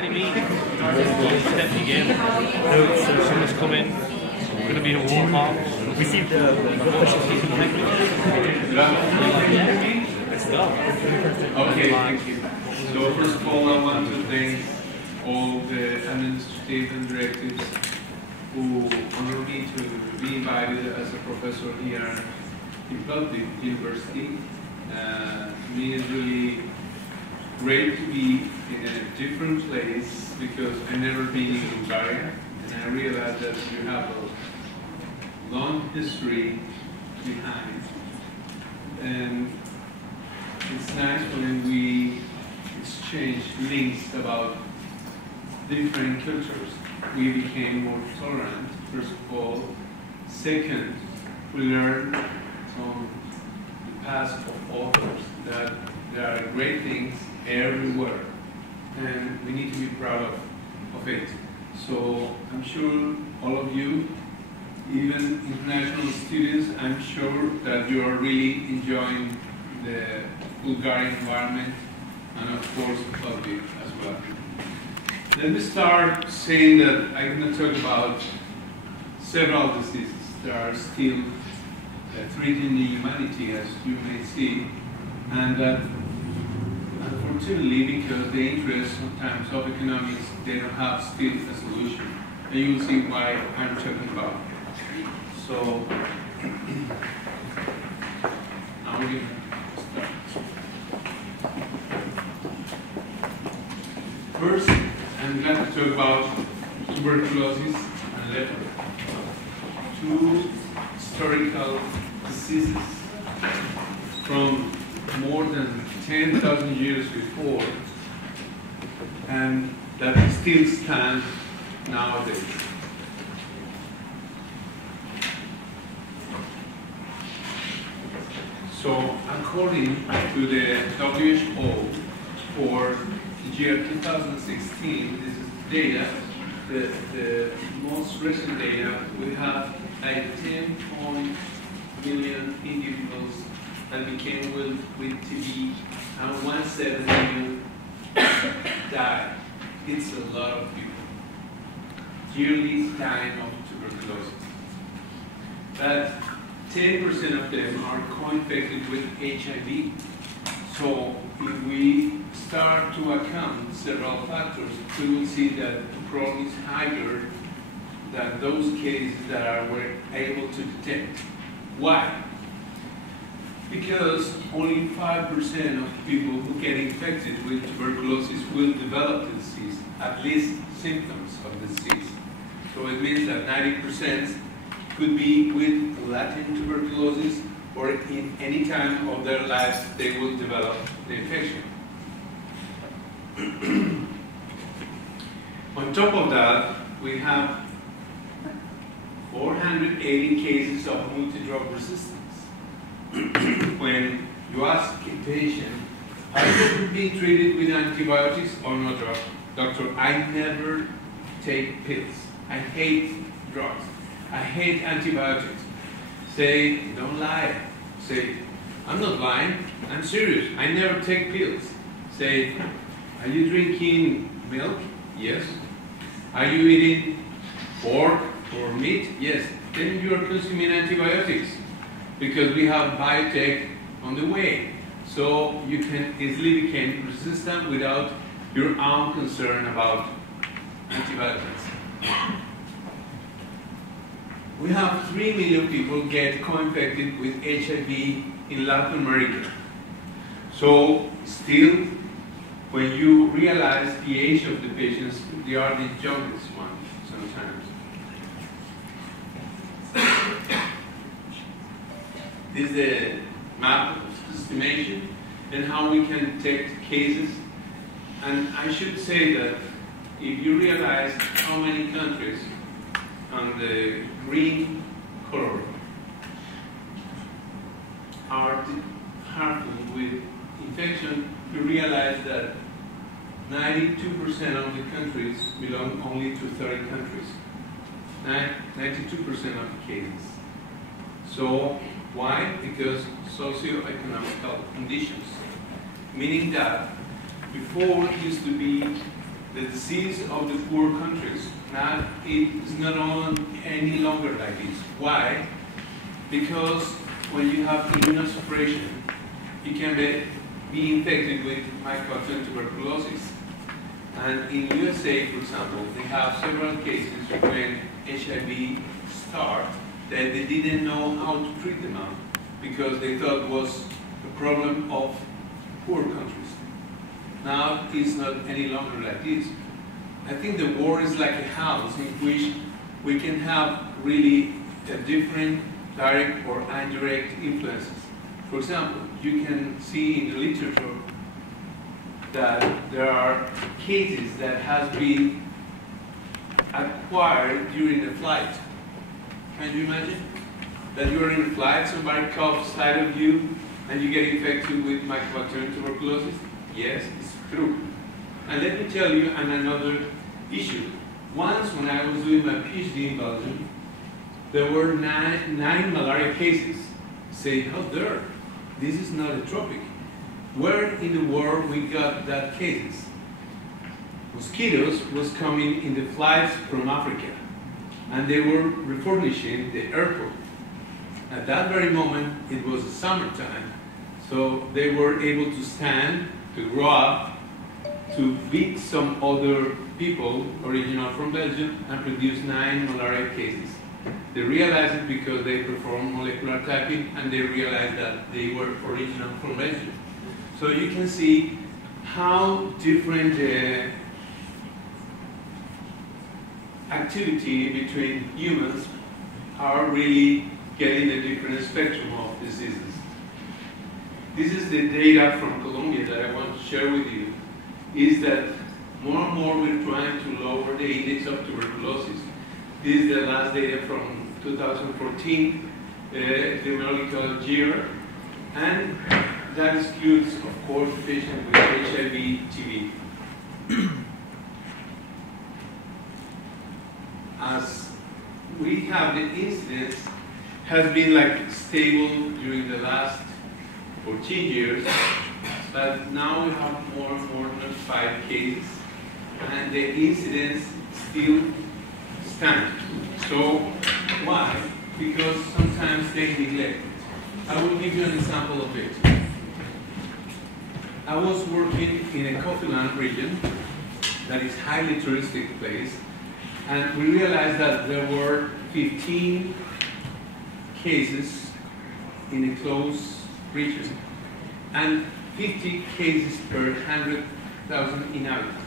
any means. Stepping in. Someone's coming. We're going to be in a war park. Receive the Okay, thank you. So first of all, I want to thank all the administrative and directives who honored me to be invited as a professor here in Public University. To me, it's really great to be in a different place because I've never been in Bulgaria, and I realized that you have a long history behind. And it's nice when we exchange links about different cultures. We became more tolerant, first of all. Second, we learned from the past of authors that there are great things everywhere, and we need to be proud of it. So I'm sure all of you, even international students, I'm sure that you are really enjoying the Bulgarian environment and of course the public as well. Let me start saying that I'm going to talk about several diseases that are still threatening humanity, as you may see, and that unfortunately, because the interests sometimes of economics, they don't have still a solution. And you'll see why I'm talking about. So, now we're going to start. First, I'm going to talk about tuberculosis and lepra, two historical diseases from more than 10,000 years before, and that still stand nowadays. So, according to the WHO, for the year 2016, this is data, the most recent data, we have like 10 million individuals that became with TB, and 1.7 million died. It's a lot of people. Yearly dying of tuberculosis. But 10% of them are co-infected with HIV. So if we start to account several factors, we will see that the problem is higher than those cases that we're able to detect. Why? Because only 5% of people who get infected with tuberculosis will develop the disease, at least symptoms of the disease. So it means that 90% could be with latent tuberculosis, or in any time of their lives they will develop the infection. On top of that, we have 480 cases of multi-drug resistance. When you ask a patient, have you ever been treated with antibiotics or no drug? Doctor, I never take pills. I hate drugs. I hate antibiotics. Say, don't lie. Say, I'm not lying. I'm serious. I never take pills. Say, are you drinking milk? Yes. Are you eating pork or meat? Yes. Then you are consuming antibiotics, because we have biotech on the way. So you can easily become resistant without your own concern about antibiotics. We have 3 million people get co-infected with HIV in Latin America. So still, when you realize the age of the patients, they are the youngest ones sometimes. This is the map of estimation and how we can detect cases. And I should say that if you realize how many countries on the green color are harmful with infection, you realize that 92% of the countries belong only to 30 countries. 92% of the cases. So why? Because socioeconomic conditions. Meaning that before it used to be the disease of the poor countries. Now, it's not any longer like this. Why? Because when you have immunosuppression, you can be infected with mycobacterial tuberculosis. And in USA, for example, they have several cases when HIV started that they didn't know how to treat them out because they thought it was a problem of poor countries. Now it's not any longer like this. I think the world is like a house in which we can have really different direct or indirect influences. For example, you can see in the literature that there are cases that has been acquired during the flight. Can you imagine? That you're in a flight, somebody coughs side of you, and you get infected with mycobacterial tuberculosis? Yes, it's true. And let me tell you another issue. Once when I was doing my PhD in Belgium, there were nine malaria cases. Say, how dare? This is not a tropic. Where in the world we got that cases? Mosquitoes was coming in the flights from Africa, and they were refurnishing the airport. At that very moment, it was the summertime, so they were able to stand, to grow up, to beat some other people, original from Belgium, and produce 9 malaria cases. They realized it because they performed molecular typing, and they realized that they were original from Belgium. So you can see how different activity between humans are really getting a different spectrum of diseases. This is the data from Colombia that I want to share with you, is that more and more we're trying to lower the index of tuberculosis. This is the last data from 2014, epidemiological year, and that excludes, of course, patients with HIV, TB. As we have the incidence has been like stable during the last 14 years, but now we have more and more notified cases, and the incidence still stands. So why? Because sometimes they neglect. I will give you an example of it. I was working in a coffee land region that is highly touristic place, and we realized that there were 15 cases in a closed region and 50 cases per 100,000 inhabitants.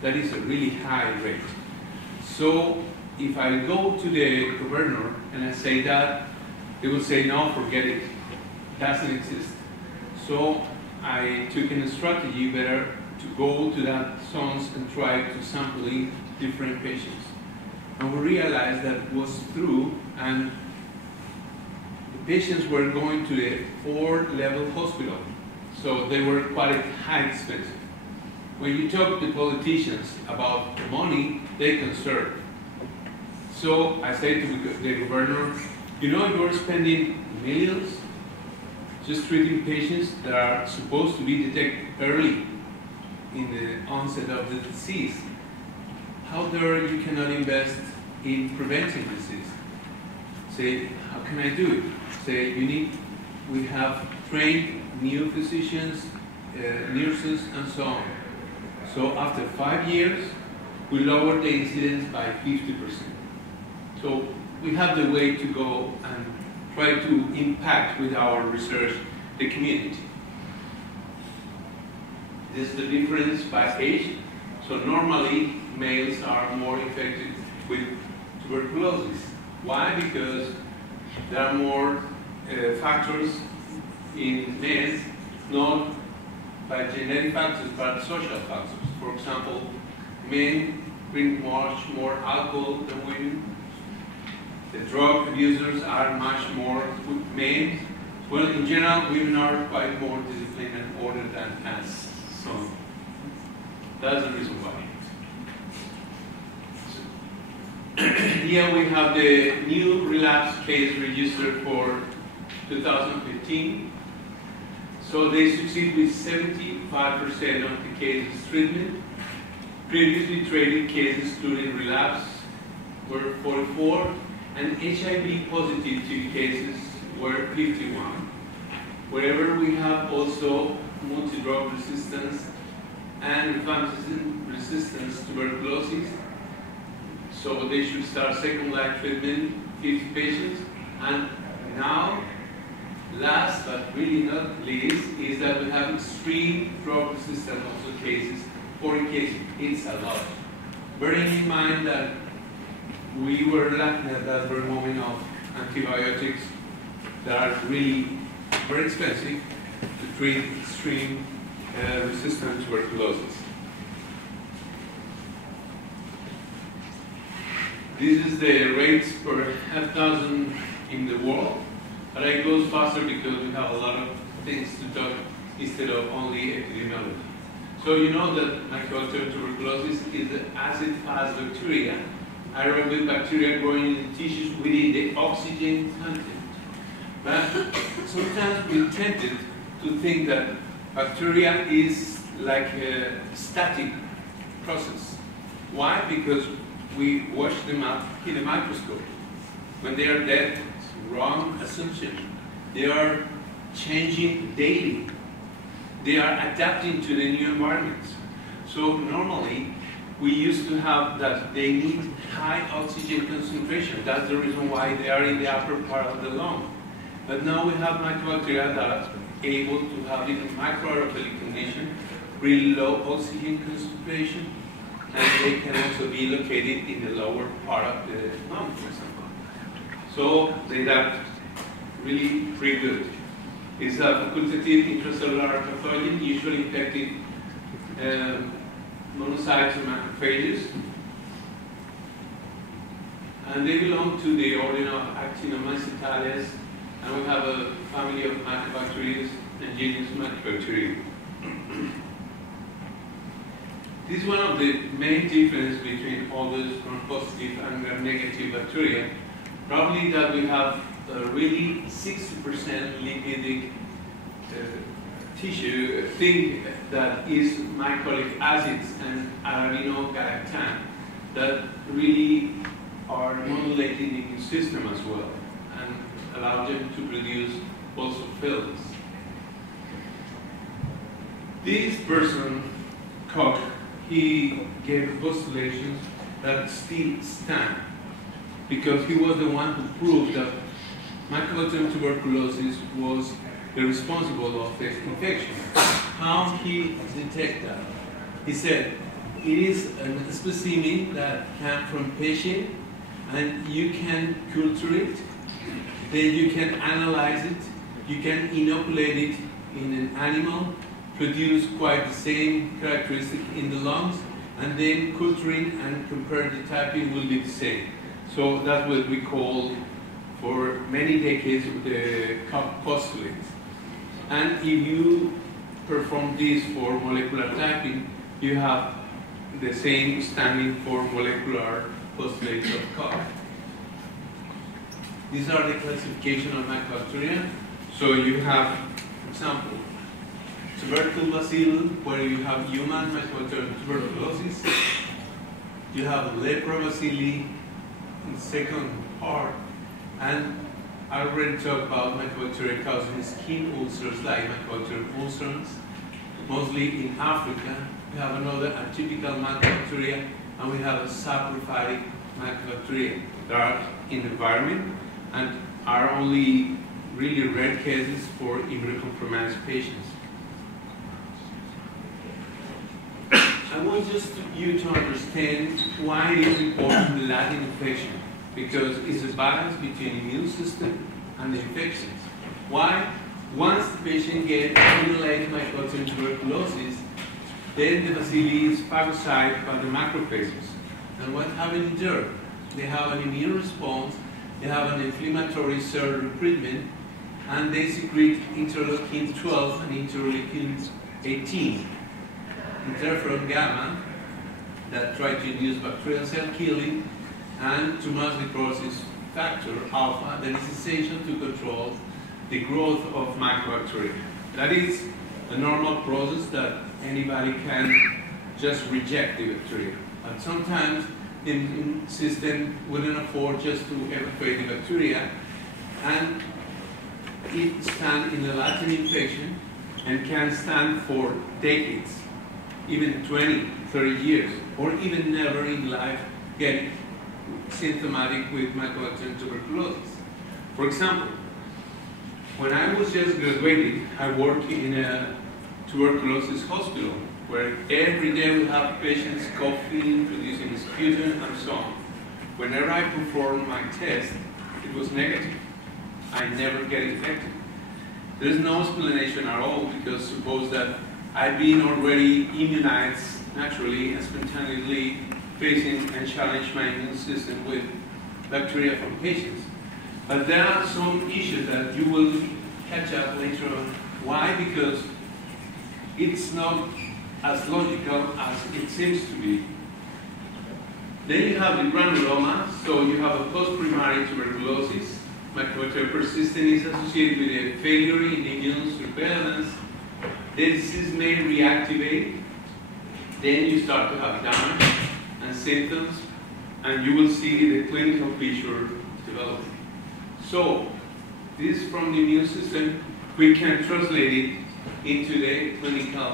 That is a really high rate. So if I go to the governor and I say that, they will say, no, forget it, doesn't exist. So I took a strategy better to go to that zones and try to sampling different patients. And we realized that it was true, and the patients were going to the 4-level hospital. So they were quite high expensive. When you talk to politicians about the money, they concerned. So I said to the governor, you know, you're spending millions just treating patients that are supposed to be detected early in the onset of the disease. How dare you cannot invest in preventing disease? Say, how can I do it? Say, we have trained new physicians, nurses, and so on. So after 5 years, we lowered the incidence by 50%. So we have the way to go and try to impact with our research the community. This is the difference by age. So normally, males are more infected with tuberculosis. Why? Because there are more factors in men, not by genetic factors, but social factors. For example, men drink much more alcohol than women. The drug abusers are much more men. Well, in general, women are quite more disciplined and ordered than us. So that's the reason why. Here we have the new relapse case registered for 2015. So they succeed with 75% of the cases treatment. Previously treated cases during relapse were 44, and HIV positive TB cases were 51. Wherever we have also multi-drug resistance and rifampicin-resistance tuberculosis, so they should start second-line treatment, 50 patients. And now, last but really not least, is that we have extreme drug resistance also cases, 40 cases. It's a lot. Bearing in mind that we were lacking at that very moment of antibiotics that are really very expensive to treat extreme resistant tuberculosis. This is the rates per 100,000 in the world, but it goes faster because we have a lot of things to talk instead of only epidemiology. So you know that mycobacterial tuberculosis is the acid-fast bacteria, aerobic bacteria growing in the tissues within the oxygen content. But sometimes we're tempted to think that bacteria is like a static process. Why? Because we wash them up in a microscope. When they are dead, wrong assumption. They are changing daily. They are adapting to the new environments. So normally, we used to have that they need high oxygen concentration. That's the reason why they are in the upper part of the lung. But now we have mycobacteria that are able to have in microaerophilic condition, really low oxygen concentration, and they can also be located in the lower part of the lung, for example. So they adapt really pretty good. It's a facultative intracellular pathogen, usually infecting monocytes or macrophages. And they belong to the order of Actinomycetales, and we have a family of Mycobacterium and genus Mycobacterium. This is one of the main differences between all those gram-positive and gram-negative bacteria. Probably that we have really 60% lipidic tissue thing that is mycolic acids and aminogalactan that really are modulating the immune system as well and allow them to produce also films. This person, Koch, he gave postulations that still stand because he was the one who proved that mycobacterium tuberculosis was the responsible of the infection. How he detected that? He said, it is a specimen that came from patient and you can culture it, then you can analyze it, you can inoculate it in an animal, produce quite the same characteristic in the lungs, and then culturing and compare the typing will be the same. So that's what we call, for many decades, the Koch postulate. And if you perform this for molecular typing, you have the same standing for molecular postulates of Koch. These are the classification of mycobacteria. So you have, for example, tubercle bacillus, where you have human mycobacterium tuberculosis. You have lepra bacilli in the second part, and I already talked about mycobacteria causing skin ulcers like mycobacterium ulcerans, mostly in Africa. We have another atypical mycobacteria, and we have a saprophytic mycobacteria that are in the environment and are only really rare cases for immunocompromised patients. I want you to understand why it is important the Latin infection, because it's a balance between the immune system and the infections. Why? Once the patient gets accumulated mycobacterium tuberculosis, then the bacilli is phagocyted by the macrophages. And what happens there? They have an immune response, they have an inflammatory cell recruitment, and they secrete interleukin 12 and interleukin 18. Interferon gamma that try to induce bacterial cell killing, and tumor necrosis factor alpha that is essential to control the growth of mycobacteria. That is a normal process that anybody can just reject the bacteria. But sometimes the immune system wouldn't afford just to evacuate the bacteria, and it stands in a latent infection and can stand for decades, even 20, 30 years, or even never in life get symptomatic with mycobacterial tuberculosis. For example, when I was just graduated, I worked in a tuberculosis hospital where every day we have patients coughing, producing sputum, and so on. Whenever I performed my test, it was negative. I never get infected. There's no explanation at all, because suppose that I've been already immunized naturally and spontaneously facing and challenge my immune system with bacteria from patients. But there are some issues that you will catch up later on. Why? Because it's not as logical as it seems to be. Then you have the granuloma, so you have a post-primary tuberculosis. Mycobacterial persistence is associated with a failure in immune surveillance. The disease may reactivate. Then you start to have damage and symptoms, and you will see the clinical picture developing. So, this from the immune system, we can translate it into the clinical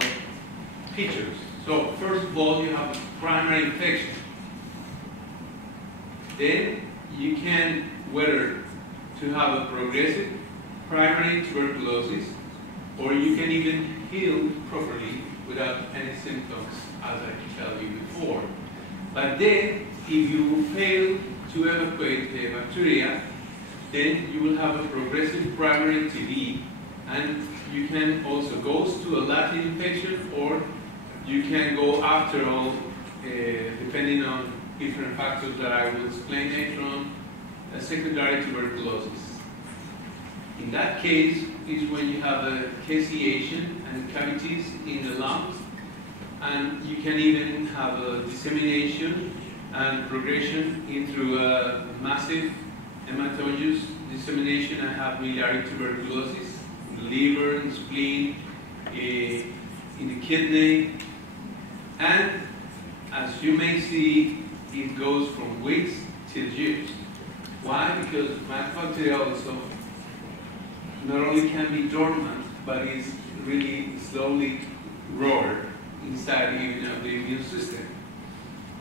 features. So, first of all, you have a primary infection. Then you can whether to have a progressive primary tuberculosis, or you can even heal properly without any symptoms, as I told you before. But then, if you fail to evacuate the bacteria, then you will have a progressive primary TB, and you can also go to a latent infection, or you can go after all, depending on different factors that I will explain later on, a secondary tuberculosis. In that case is when you have a caseation and cavities in the lungs, and you can even have a dissemination and progression into a massive hematologious dissemination and have miliary tuberculosis in the liver, in the spleen, in the kidney, and as you may see, it goes from weeks till years. Why? Because mycobacteria also not only can be dormant, but is really slowly growing inside even of the immune system.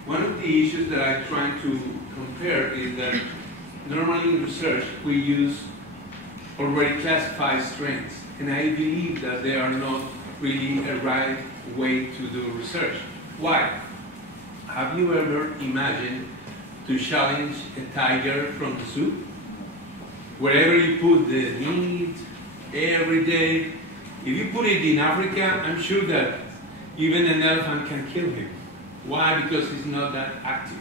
One of the issues that I'm trying to compare is that normally in research we use already classified strains, and I believe that they are not really a right way to do research. Why? Have you ever imagined to challenge a tiger from the zoo? Wherever you put the meat, every day, if you put it in Africa, I'm sure that even an elephant can kill him. Why? Because it's not that active.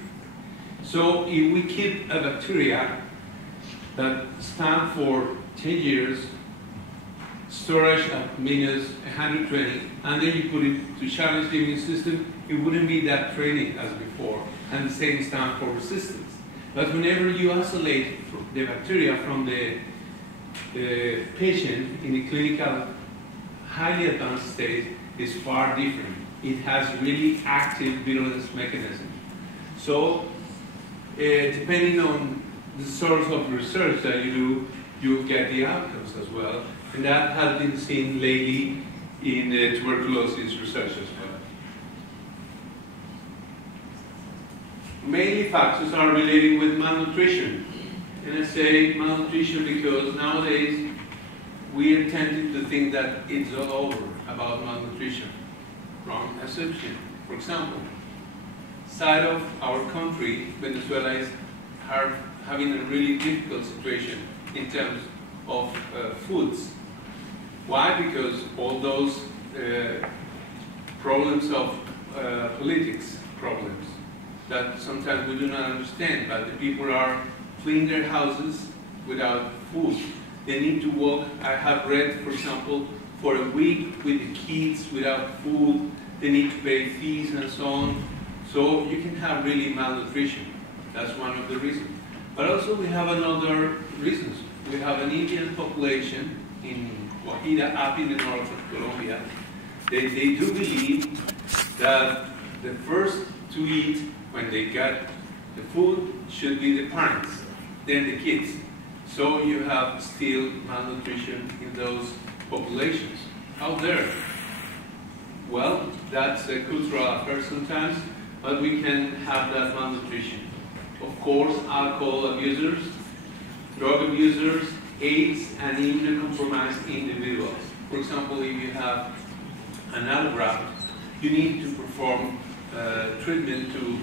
So if we keep a bacteria that stand for 10 years, storage at minus 120, and then you put it to challenge the immune system, it wouldn't be that training as before, and the same stand for resistance. But whenever you isolate the bacteria from the patient in a clinical, highly advanced state, it's far different. It has really active virulence mechanism. So, depending on the source of research that you do, you get the outcomes as well. And that has been seen lately in tuberculosis research as well. Mainly factors are related with malnutrition. And I say malnutrition because nowadays we are tempted to think that it's all over about malnutrition. Wrong assumption. For example, side of our country, Venezuela is having a really difficult situation in terms of foods. Why? Because all those problems of politics problems that sometimes we do not understand, but the people are fleeing their houses without food. They need to walk. I have read, for example, for a week with the kids without food. They need to pay fees and so on. So you can have really malnutrition. That's one of the reasons. But also we have another reasons. We have an Indian population in Guajira, up in the north of Colombia. They do believe that the first to eat when they get the food should be the parents, then the kids. So you have still malnutrition in those populations out there. Well, that's a cultural affair sometimes, but we can have that malnutrition. Of course, alcohol abusers, drug abusers, AIDS, and immunocompromised individuals. For example, if you have an allograft, you need to perform treatment to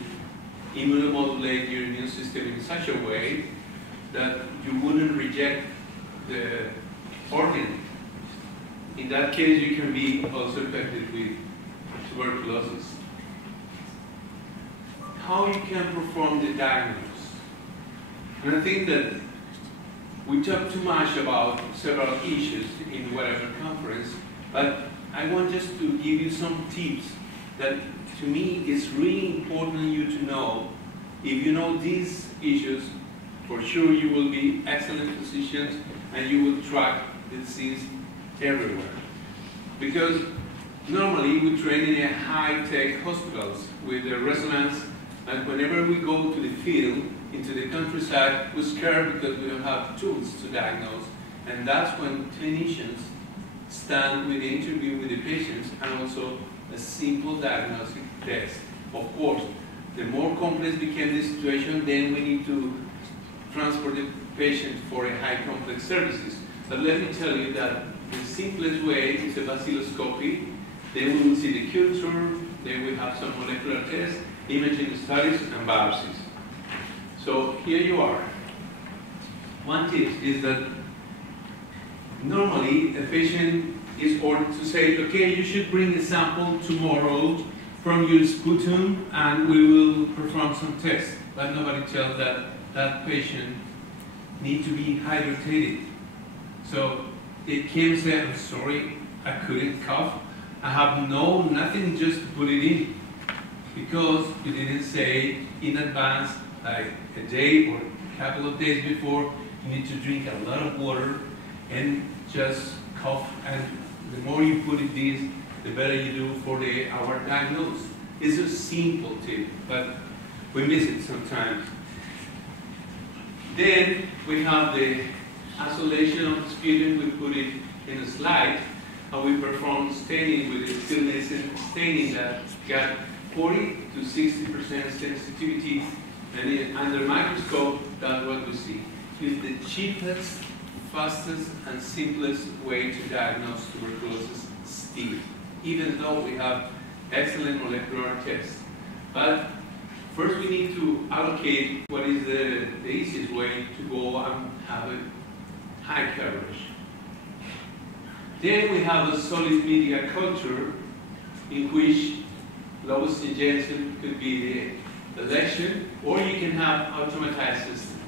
immunomodulate your immune system in such a way that you wouldn't reject the organ. In that case, you can be also infected with tuberculosis. How you can perform the diagnosis? And I think that we talk too much about several issues in whatever conference, but I want just to give you some tips that to me is really important you to know. If you know these issues, for sure you will be excellent physicians and you will track the disease everywhere. Because normally we train in high-tech hospitals with the resonance, and whenever we go to the field, into the countryside, we're scared because we don't have tools to diagnose. And that's when clinicians stand with the interview with the patients and also a simple diagnostic test. Of course, the more complex became the situation, then we need to transport the patient for a high complex services. But let me tell you that the simplest way is a bacilloscopy. Then we will see the culture, then we have some molecular tests, imaging studies, and biopsies. So here you are. One tip is that normally a patient is ordered to say, okay, you should bring a sample tomorrow from your sputum and we will perform some tests. But nobody tells that that patient needs to be hydrated. So it can say, I'm sorry, I couldn't cough. I have nothing, just put it in. Because you didn't say in advance, like a day or a couple of days before, you need to drink a lot of water and just cough. And the more you put it this, the better you do for our diagnosis. It's a simple tip, but we miss it sometimes. Then we have the isolation of the sputum. We put it in a slide, and we perform staining with the still staining that got 40 to 60% sensitivity. And under microscope, that's what we see. It's the cheapest, fastest, and simplest way to diagnose tuberculosis still, even though we have excellent molecular tests. But first we need to allocate what is the easiest way to go and have a high coverage. Then we have a solid media culture in which lowest ingestion could be the election, or you can have automatized system.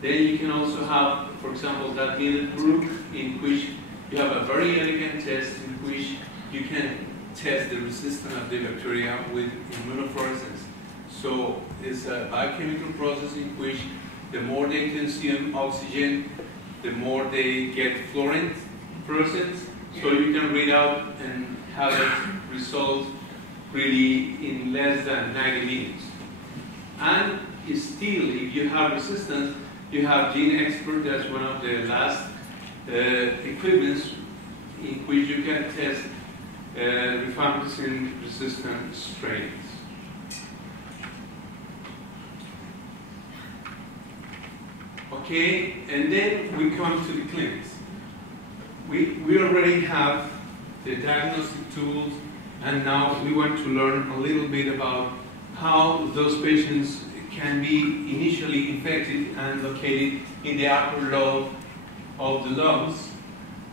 Then you can also have, for example, that middle group in which you have a very elegant test in which you can test the resistance of the bacteria with immunofluorescence. So it's a biochemical process in which the more they consume oxygen, the more they get fluorescence. So you can read out and have it result really in less than 90 minutes. And still, if you have resistance, you have gene expert. That's one of the last equipments in which you can test rifampicin resistant strains. Okay, and then we come to the clinics. We already have the diagnostic tools, and now we want to learn a little bit about how those patients can be initially infected and located in the upper lobe of the lungs.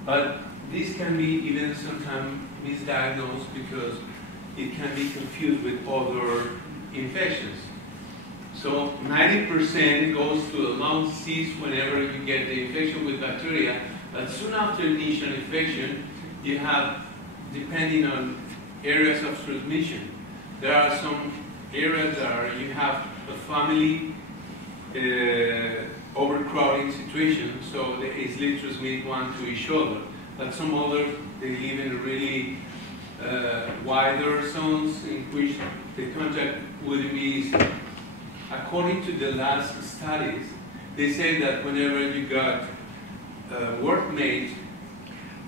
But this can be even sometimes misdiagnosed because it can be confused with other infections. So 90% goes to the lung cyst whenever you get the infection with bacteria, but soon after initial infection, you have, depending on areas of transmission, there are some areas that you have a family overcrowding situation, so they easily transmit one to each other. But some others, they live in really wider zones in which the contact would be easy. According to the last studies, they say that whenever you got a workmate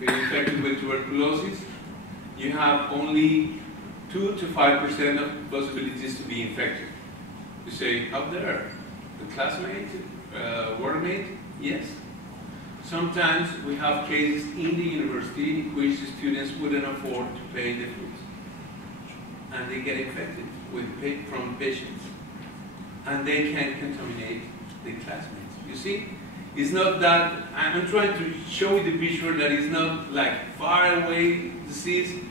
infected with tuberculosis, you have only 2 to 5% of possibilities to be infected. You say, up there, the classmate, workmate, yes. Sometimes we have cases in the university in which the students wouldn't afford to pay the fees, and they get infected from patients, and they can contaminate the classmates. You see, it's not that, I'm trying to show you the picture that it's not like far away disease,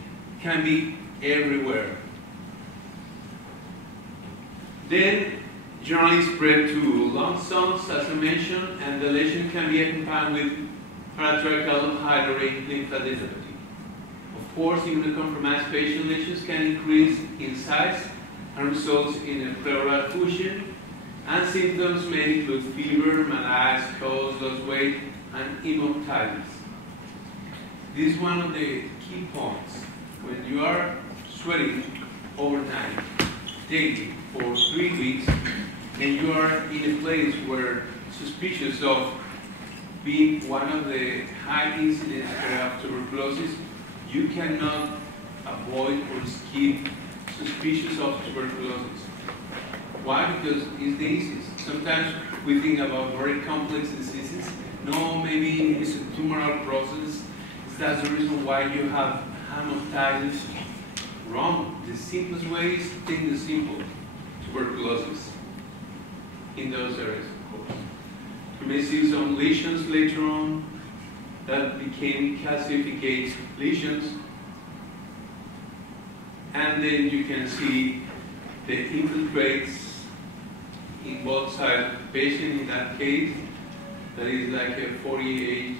can be everywhere. Then generally spread to lung zones, as I mentioned, and the lesion can be accompanied with paratracheal hydroid lymphadenopathy. Of course, immunocompromised patient lesions can increase in size and result in a pleural effusion, and symptoms may include fever, malaise, cough, lost weight, and hemoptysis. This is one of the key points. When you are sweating overnight, daily, for 3 weeks, and you are in a place where suspicious of being one of the high incidence of tuberculosis, you cannot avoid or skip suspicious of tuberculosis. Why? Because it's the easiest. Sometimes we think about very complex diseases. No, maybe it's a tumoral process. That's the reason why you have hemoptysis. Wrong. The simplest way is to think the simple. Tuberculosis in those areas, of course. You may see some lesions later on that became calcificate lesions, and then you can see the infiltrates in both sides of the patient. In that case, that is like a 48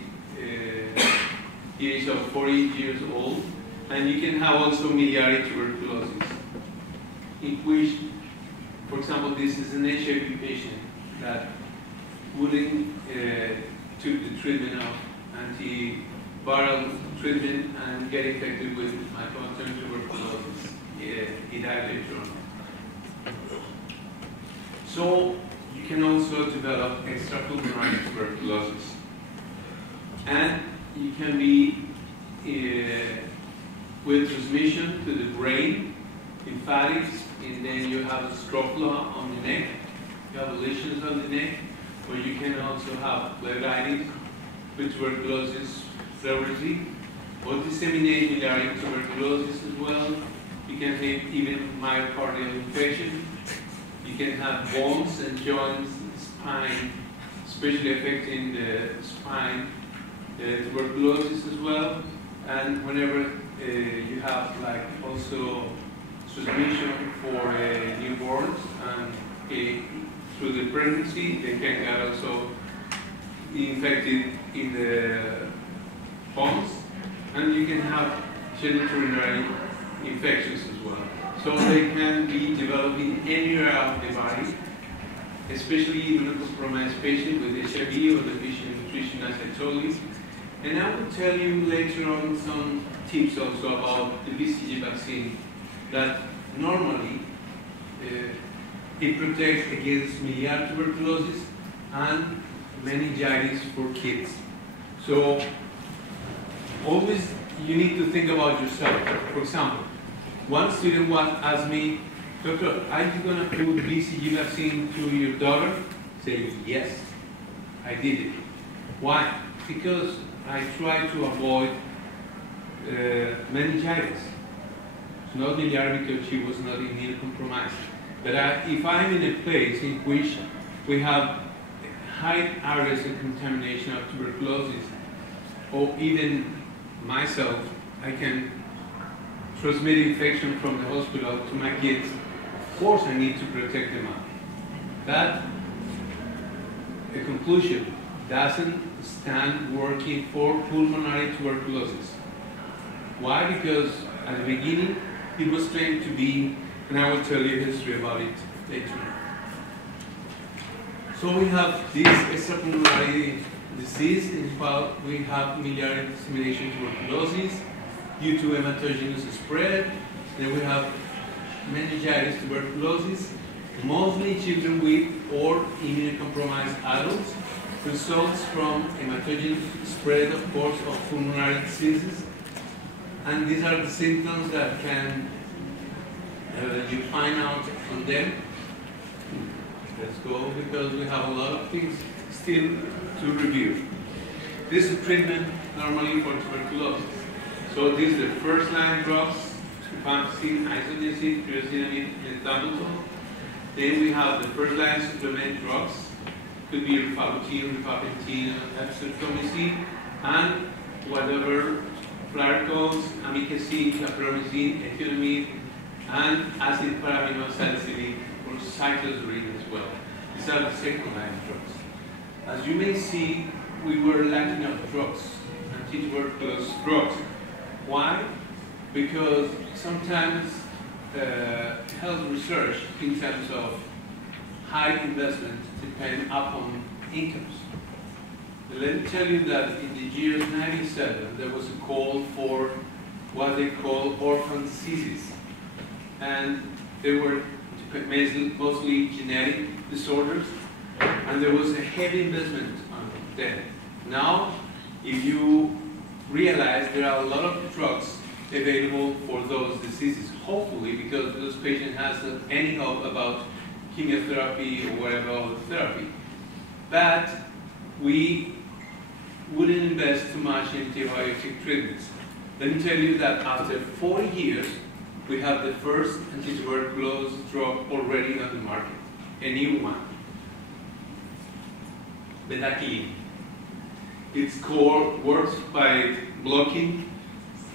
age of 40 years old, and you can have also miliary tuberculosis, in which, for example, this is an HIV patient that wouldn't took the treatment of antiviral treatment and get infected with mycobacterium tuberculosis. He died later on. So you can also develop extrapulmonary tuberculosis, and you can be with transmission to the brain, lymphatics, and then you have a scrofula on the neck, you have lesions on the neck, or you can also have pleuritis with tuberculosis, leprosy, or disseminated miliary tuberculosis as well. You can have even myocardial infection. You can have bones and joints, spine, especially affecting the spine, tuberculosis as well. And whenever you have like also transmission for newborns and through the pregnancy, they can get also infected in the bones, and you can have genitourinary infections as well. So they can be developing anywhere of the body, especially immunocompromised patients with HIV or deficient nutrition, as I told you. And I will tell you later on some tips also about the BCG vaccine that normally it protects against miliary tuberculosis and meningitis for kids. So always you need to think about yourself. For example, one student once asked me, "Doctor, are you going to put BCG vaccine to your daughter?" I said, "Yes, I did it." Why? Because I try to avoid meningitis. It's not miliary because she was not immunocompromised. But if I'm in a place in which we have high areas of contamination of tuberculosis, or even myself, I can transmit infection from the hospital to my kids. Of course, I need to protect them up. But the conclusion doesn't stand working for pulmonary tuberculosis. Why? Because at the beginning, it was claimed to be, and I will tell you a history about it later on. So we have this extrapulmonary disease in which we have miliary dissemination tuberculosis, due to hematogenous spread. Then we have meningitis, tuberculosis, mostly children with or immunocompromised adults, results from hematogenous spread, of course, of pulmonary diseases. And these are the symptoms that can you find out on them. Let's go, because we have a lot of things still to review. This is treatment normally for tuberculosis. So these are the first line drugs, rifampicin, isoniazid, pyrizinamide, and ethambutol. Then we have the first line supplement drugs. Could be rifabutin, rifampicin, epsirtomycin, and whatever fluorouracils, amikacin, clapramycin, ethionamide, and acid paraminosalicylate or cyclosporine as well. These are the second line drugs. As you may see, we were lacking of drugs, anti-tuberculosis drugs. Why? Because sometimes health research in terms of high investment depend upon incomes. Let me tell you that in the year 97, there was a call for what they call orphan diseases. And they were mostly genetic disorders, and there was a heavy investment on them. Now, if you realize there are a lot of drugs available for those diseases, hopefully, because those patients have any hope about chemotherapy or whatever other therapy. But we wouldn't invest too much in antibiotic treatments. Let me tell you that after 40 years, we have the first anti-tuberculosis drug already on the market, a new one, betacillin. Its core works by blocking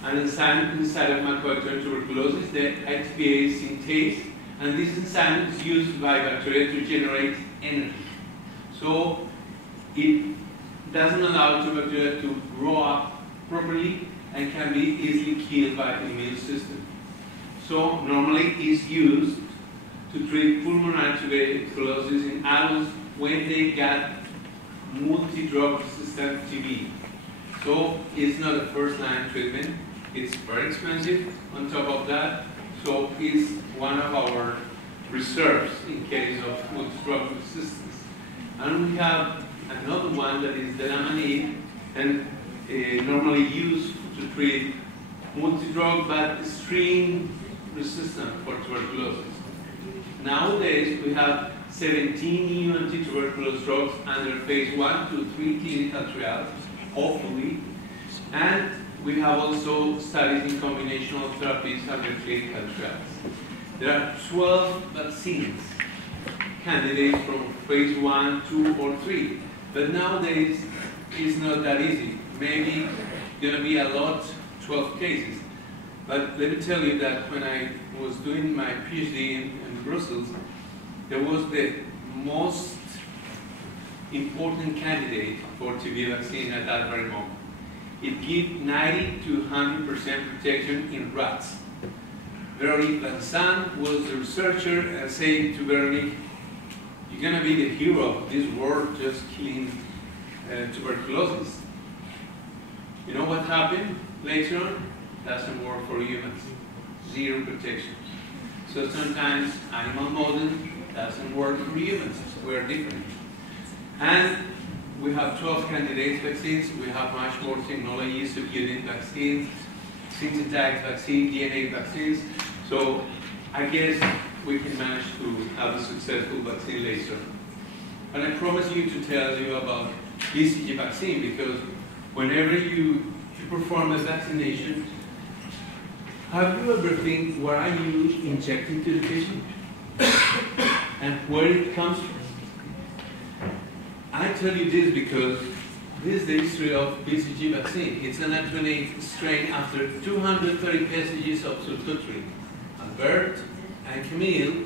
an enzyme inside of Mycobacterium tuberculosis, the HbA synthase, and this enzyme is used by bacteria to generate energy. So it doesn't allow the bacteria to grow up properly and can be easily killed by the immune system. So normally it's used to treat pulmonary tuberculosis in adults when they get multi-drug resistant TB. So it's not a first-line treatment. It's very expensive on top of that. So it's one of our reserves in case of multi-drug resistance. And we have another one that is delamanid, and normally used to treat multi-drug but extreme resistant for tuberculosis. Nowadays, we have 17 new anti-tuberculosis drugs under phase 1 to 3 clinical trials, hopefully. And we have also studies in combinational therapies under clinical trials. There are 12 vaccines candidates from phase 1, 2, or 3. But nowadays, it's not that easy. Maybe going to be a lot, 12 cases. But let me tell you that when I was doing my PhD in Brussels, there was the most important candidate for TB vaccine at that very moment. It gives 90 to 100% protection in rats. Veronique Vincent was the researcher and said to Veronique, "You're going to be the hero of this world just killing tuberculosis." You know what happened later on? Doesn't work for humans. Zero protection. So sometimes animal model doesn't work for humans. We're different. And we have 12 candidate vaccines. We have much more technology, subunit vaccines, synthesized vaccine, DNA vaccines. So I guess we can manage to have a successful vaccine later. And I promise you to tell you about BCG vaccine, because whenever you perform a vaccination, have you ever think, what are you injecting to the patient? And where it comes from? I tell you this because this is the history of BCG vaccine. It's an F28 strain after 230 passages of subculturing. Albert and Camille,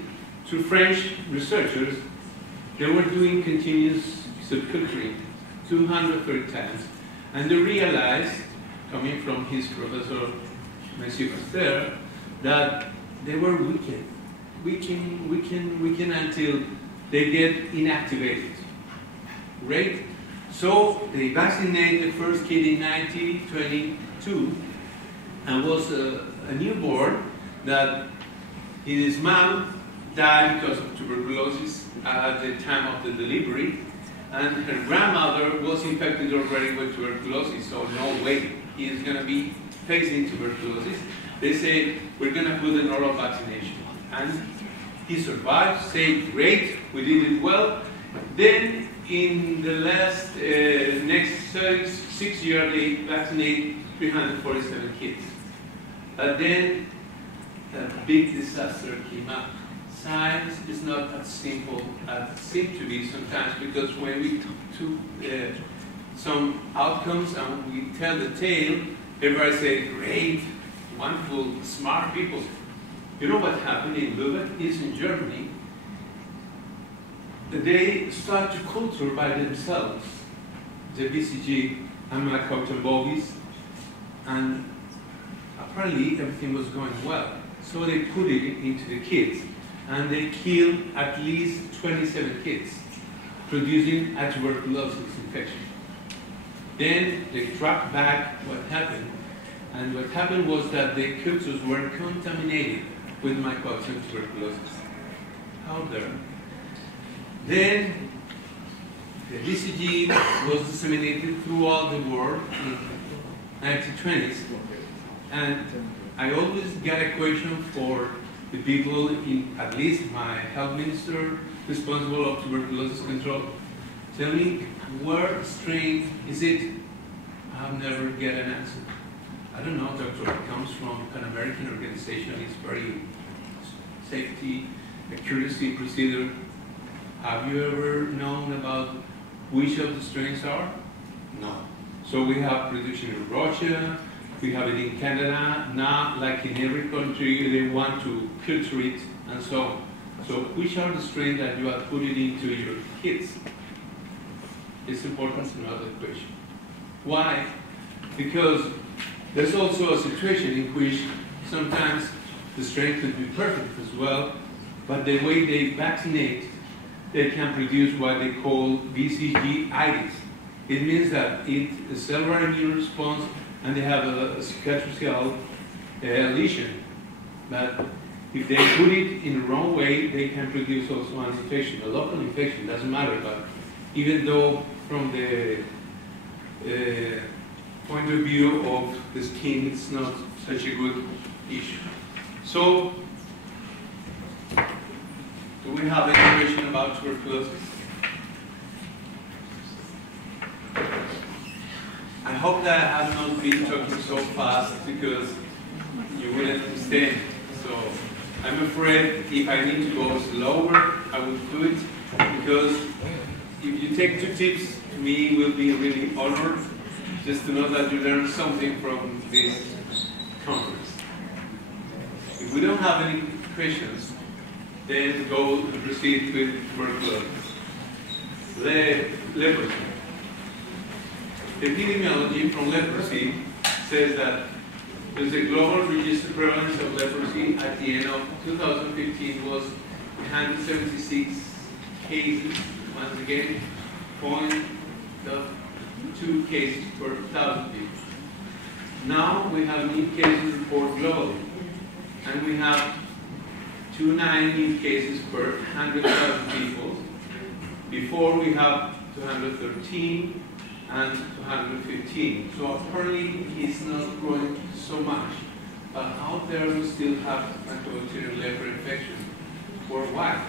two French researchers, they were doing continuous subculturing 230 times, and they realized, coming from his professor, Monsieur Pasteur, that they were weakened until they get inactivated. Right? So they vaccinated the first kid in 1922, and was a newborn that his mom died because of tuberculosis at the time of the delivery, and her grandmother was infected already with tuberculosis, so no way he is going to be facing tuberculosis. They say, we're going to put an oral vaccination. And he survived, say, great, we did it well. Then, in the last, next 6 years, they vaccinated 347 kids. But then, a big disaster came up. Science is not as simple as it seems to be sometimes, because when we took some outcomes and we tell the tale, everybody says, great, wonderful, smart people. You know what happened in Lübeck is in Germany, they start to culture by themselves the BCG Amanococcal bovis, and apparently everything was going well. So they put it into the kids, and they killed at least 27 kids, producing a tuberculosis infection. Then they tracked back what happened, and what happened was that the cultures were contaminated with mycobacterium tuberculosis. How there? Then the BCG was disseminated throughout the world in the 1920s, and I always get a question for the people in, at least my health minister responsible of tuberculosis control. Tell me, where strain is it? I've never get an answer. I don't know, doctor, it comes from an American organization, it's very safety, accuracy procedure. Have you ever known about which of the strains are? No. So we have production in Russia, we have it in Canada, now like in every country they want to culture it and so on. So which are the strains that you are putting into your kids? It's important to know that question. Why? Because there's also a situation in which sometimes the strain could be perfect as well, but the way they vaccinate, they can produce what they call BCG-itis. It means that it's a cellular immune response and they have a cicatricial lesion. But if they put it in the wrong way, they can produce also an infection, a local infection, doesn't matter. But even though from the point of view of the skin, it's not such a good issue. So, do we have any question about tuberculosis? I hope that I have not been talking so fast because you wouldn't understand. So, I'm afraid if I need to go slower, I will do it, because if you take 2 tips, to me will be really honored just to know that you learned something from this conference. If we don't have any questions, then go and proceed with tuberculosis. Leprosy. Epidemiology from leprosy says that there's a global registered prevalence of leprosy at the end of 2015 was 176 cases, once again, 0.2 cases per 1,000 people. Now we have new cases reported globally, and we have 29 new cases per 100,000 people. Before we have 213 and 215. So apparently it's not growing so much. But out there we still have mycobacterium lepra infection worldwide.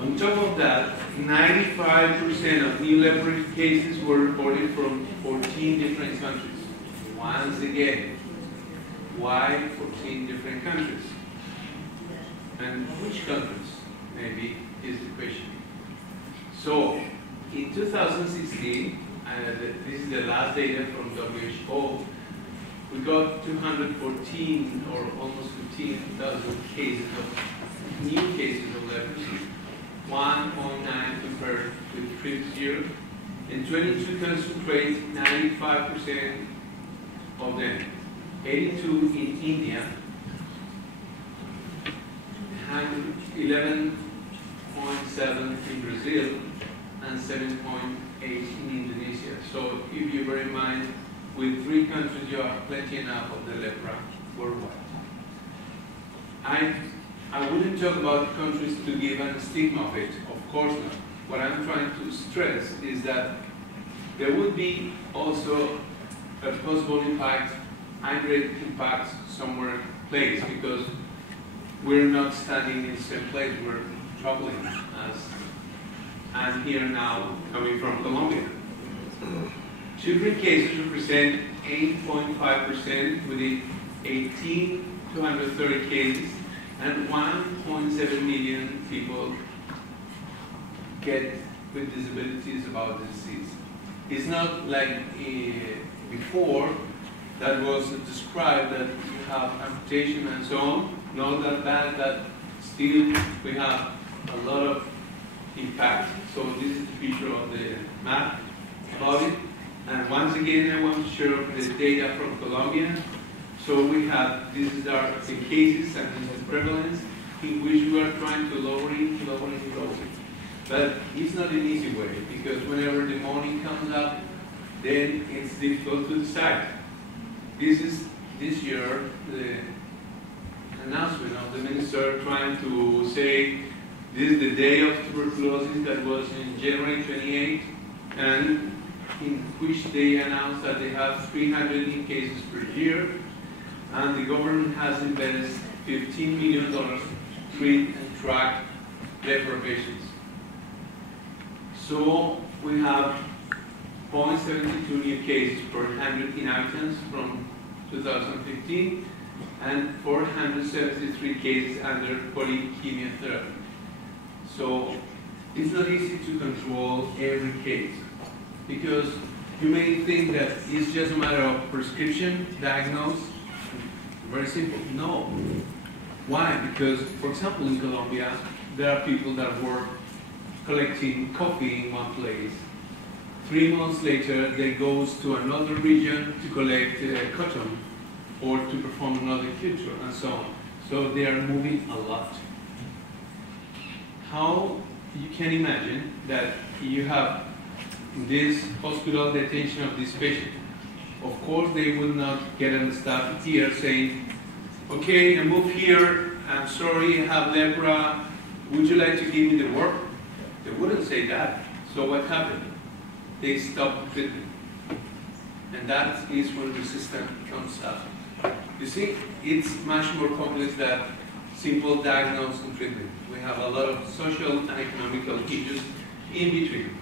On top of that, 95% of new leprosy cases were reported from 14 different countries. Once again, why 14 different countries? And which countries, maybe, is the question. So, in 2016, this is the last data from WHO, we got 214 or almost 15,000 cases of new cases of leprosy, 1.9 compared with the previous year, and 22 concentrate 95% of them, 82 in India, 11.7 in Brazil, and 7.8 in Indonesia. So if you bear in mind with 3 countries, you have plenty enough of the lepra worldwide. I wouldn't talk about countries to give a stigma of it, of course not. What I'm trying to stress is that there would be also a possible impact, indirect impact somewhere place, because we're not standing in the same place, we're traveling, as I'm here now coming from Colombia. Children cases represent 8.5% within 18 to 130 cases, and 1.7 million people get with disabilities about the disease. It's not like before that was described that you have amputation and so on. Not that bad, that still we have a lot of impact. So this is the picture of the map about it. And once again, I want to share the data from Colombia. So we have, this is our cases and the prevalence in which we are trying to lower it. But it's not an easy way, because whenever the money comes up, then it's difficult to decide. This is this year the announcement of the minister trying to say this is the day of tuberculosis that was in January 28, and in which they announced that they have 300 new cases per year, and the government has invested $15 million to treat and track lepra patients. So we have 0.72 new cases per 100 inhabitants from 2015, and 473 cases under polychemotherapy. So it's not easy to control every case, because you may think that it's just a matter of prescription, diagnose, very simple. No. Why? Because, for example, in Colombia, there are people that work collecting coffee in one place. 3 months later, they go to another region to collect cotton or to perform another culture and so on. So they are moving a lot. How you can imagine that you have this hospital detention of this patient? Of course, they would not get on the staff here saying, okay, I moved here, I'm sorry, I have lepra, would you like to give me the work? They wouldn't say that. So what happened? They stopped treatment. And that is when resistance comes up. You see, it's much more complex than simple diagnosis and treatment. We have a lot of social and economical issues in between.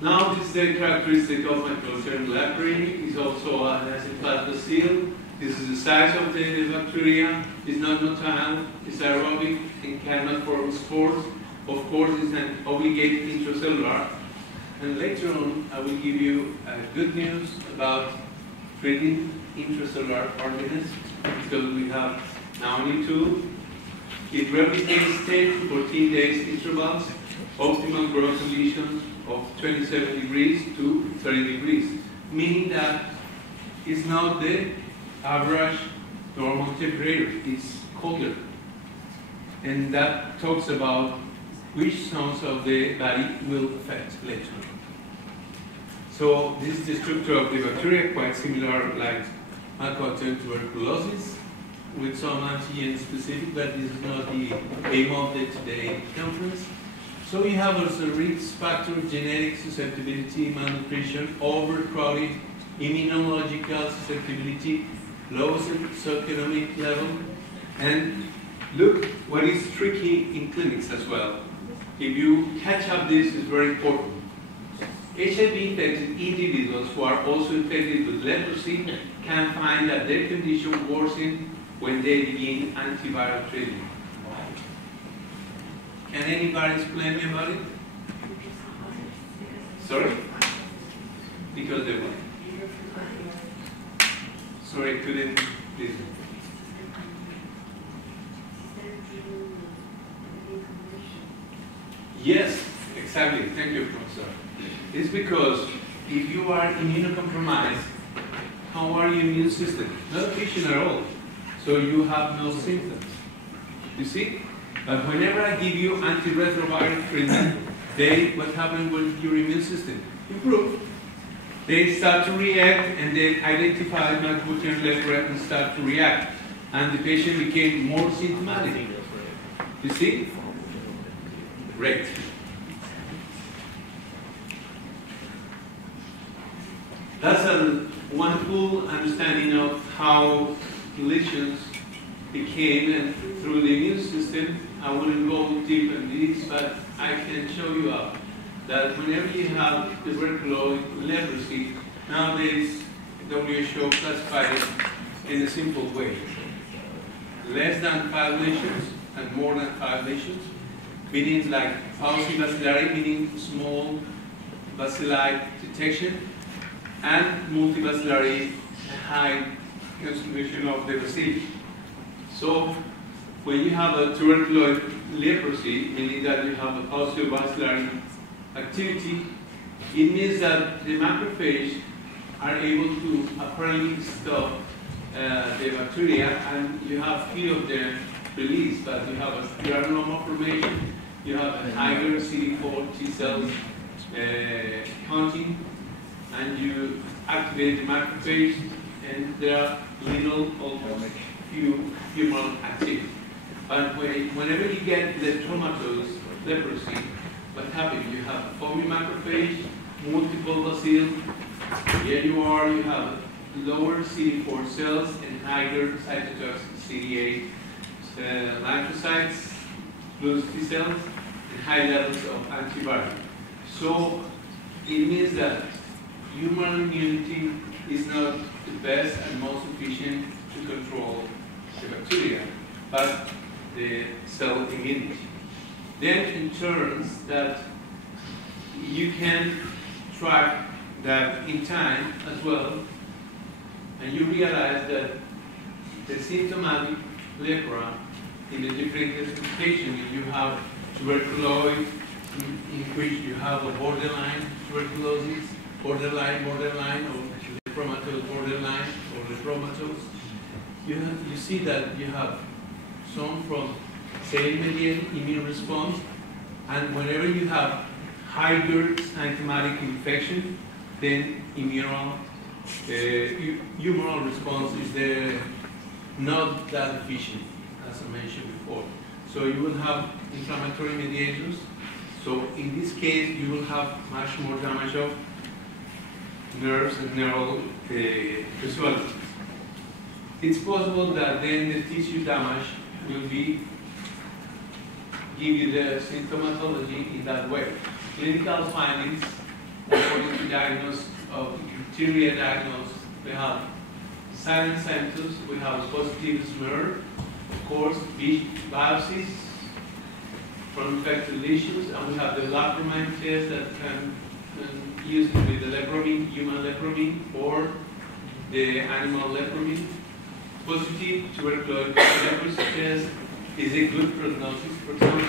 Now, this is the characteristic of Mycobacterium leprae. It's also an acid-bacillus. This is the size of the bacteria. It's not motile, it's aerobic, and cannot form spores. Of course, it's an obligate intracellular. And later on, I will give you good news about treating intracellular organisms, because we have now only 2. It replicates 10 to 14 days intervals, optimal growth conditions of 27 degrees to 30 degrees, meaning that it's not the average normal temperature, it's colder. And that talks about which zones of the body will affect later. So this is the structure of the bacteria, quite similar like Mycobacterium tuberculosis, with some antigen specific, but this is not the aim of the today conference. So you have also risk factors, genetic susceptibility, malnutrition, overcrowded, immunological susceptibility, low socioeconomic level, and look what is tricky in clinics as well. If you catch up this, is very important. HIV-infected individuals who are also infected with leprosy can find that their condition worsens when they begin antiviral treatment. Can anybody explain me about it? Sorry? Because they were. Sorry, I couldn't listen. Yes, exactly. Thank you, Professor. It's because if you are immunocompromised, how are your immune system? Not efficient at all. So you have no symptoms. You see? But whenever I give you antiretroviral treatment, what happens with your immune system? Improve. they start to react and then identify multiple lepra and start to react. And the patient became more symptomatic. You see? Great. That's a wonderful understanding of how lesions became, and through the immune system. I wouldn't go deep in this, but I can show you up that whenever you have tuberculosis, leprosy, nowadays WHO classified it in a simple way. Less than 5 lesions and more than 5 lesions, meaning like paucibacillary, meaning small bacilli detection, and multibacillary, high concentration of the bacilli. So when you have a tuberculosis leprosy, meaning that you have a paucibacillary activity, it means that the macrophages are able to apparently stop the bacteria, and you have few of them released, but you have a granuloma formation, you have a higher CD4 T cells counting, and you activate the macrophage, and there are little or few humoral activity. But whenever you get the lepromatous leprosy, what happens? You have a foamy macrophage, multiple bacilli. Here you are, you have lower CD4 cells and higher cytotoxic CD8 lymphocytes, plus T cells, and high levels of antibody. So it means that human immunity is not the best and most efficient to control the bacteria, but the cell immunity. Then it turns that you can track that in time as well, and you realize that the symptomatic lepra in the different classifications, you have tuberculosis, in which you have a borderline tuberculosis, borderline, or lepromatous borderline, or lepromatous. You see that you have some from cell-mediated immune response, and whenever you have higher symptomatic infection, then humoral response is not that efficient, as I mentioned before. So you will have inflammatory mediators. So in this case, you will have much more damage of nerves and neural visualities. It's possible that then the tissue damage will give you the symptomatology in that way. Clinical findings, according to diagnosis of criteria diagnosis, we have silent symptoms, we have a positive smear, of course, biopsies from infected lesions, and we have the lepromine test that can use it with the lepramine, human lepramine, or the animal lepramine. Positive tuberculosis leprosy test is a good prognosis, for example,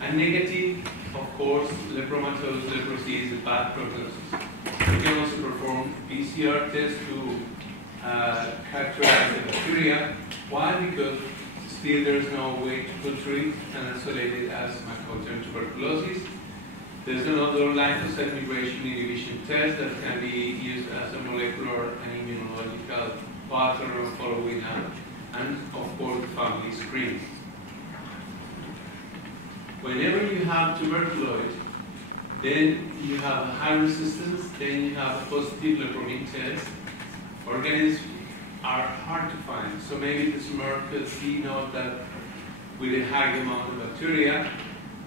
and negative, of course, lepromatous leprosy is a bad prognosis. You can also perform PCR tests to characterize the bacteria. Why? Because still there's no way to filter it and isolate it as mycobacterium tuberculosis. There's another lymphocyte migration inhibition test that can be used as a molecular and immunological pattern of following up, and of course the family screen. Whenever you have tuberculosis, then you have a high resistance, then you have a positive lepramine test. Organisms are hard to find, so maybe the smear could see that with a high amount of bacteria,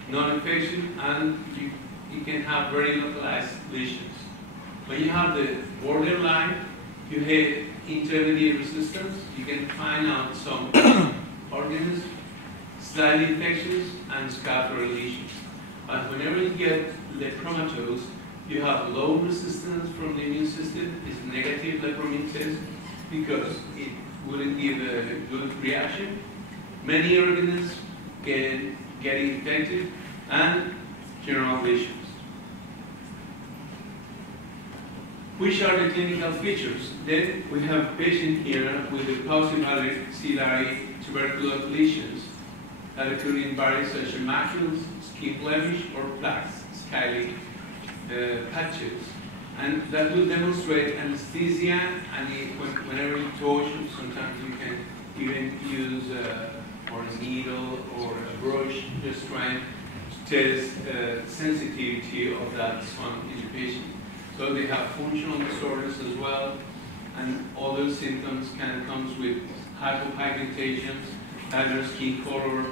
non-infection, and you can have very localized lesions. When you have the borderline, you have intermediate resistance. You can find out some organisms, slightly infectious, and scapular lesions. But whenever you get lepromatous, you have low resistance from the immune system. It's negative lepramine test because it wouldn't give a good reaction. Many organisms can get infected, and general lesions. Which are the clinical features? Then we have a patient here with the paucibacillary tuberculosis lesions that occur in various such as macules, skin blemish, or plaques, scaly patches. And that will demonstrate anesthesia, and whenever you touch, sometimes you can even use or a needle or a brush, just trying to test sensitivity of that sponge in the patient. So they have functional disorders as well, and other symptoms can come with hypopigmentation, darker skin color,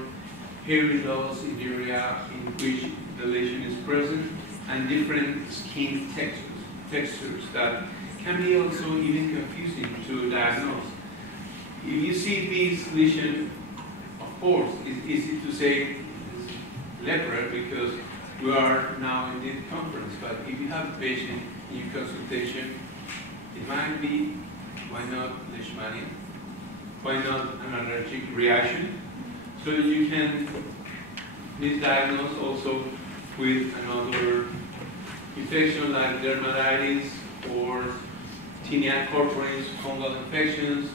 hairy loss in the area in which the lesion is present, and different skin textures that can be also even confusing to diagnose. If you see this lesion, of course, it's easy to say it's lepra because we are now in this conference, but if you have a patient in your consultation, it might be, why not leishmania? Why not an allergic reaction? So you can misdiagnose also with another infection like dermatitis or tinea corporis, fungal infections,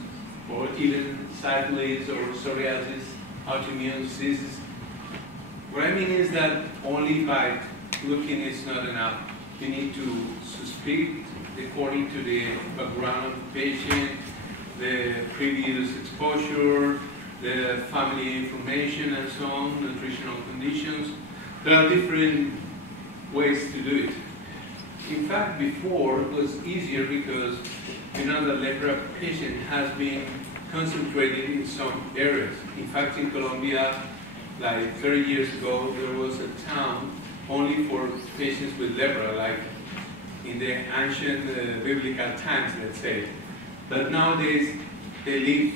or even syphilis or psoriasis, autoimmune diseases. What I mean is that only by looking is not enough. You need to suspect according to the background of the patient, the previous exposure, the family information and so on, nutritional conditions. There are different ways to do it. In fact, before it was easier because you know the lepra patient has been concentrated in some areas. In fact, in Colombia, like 30 years ago, there was a town only for patients with lepra, like in the ancient biblical times, let's say. But nowadays, they live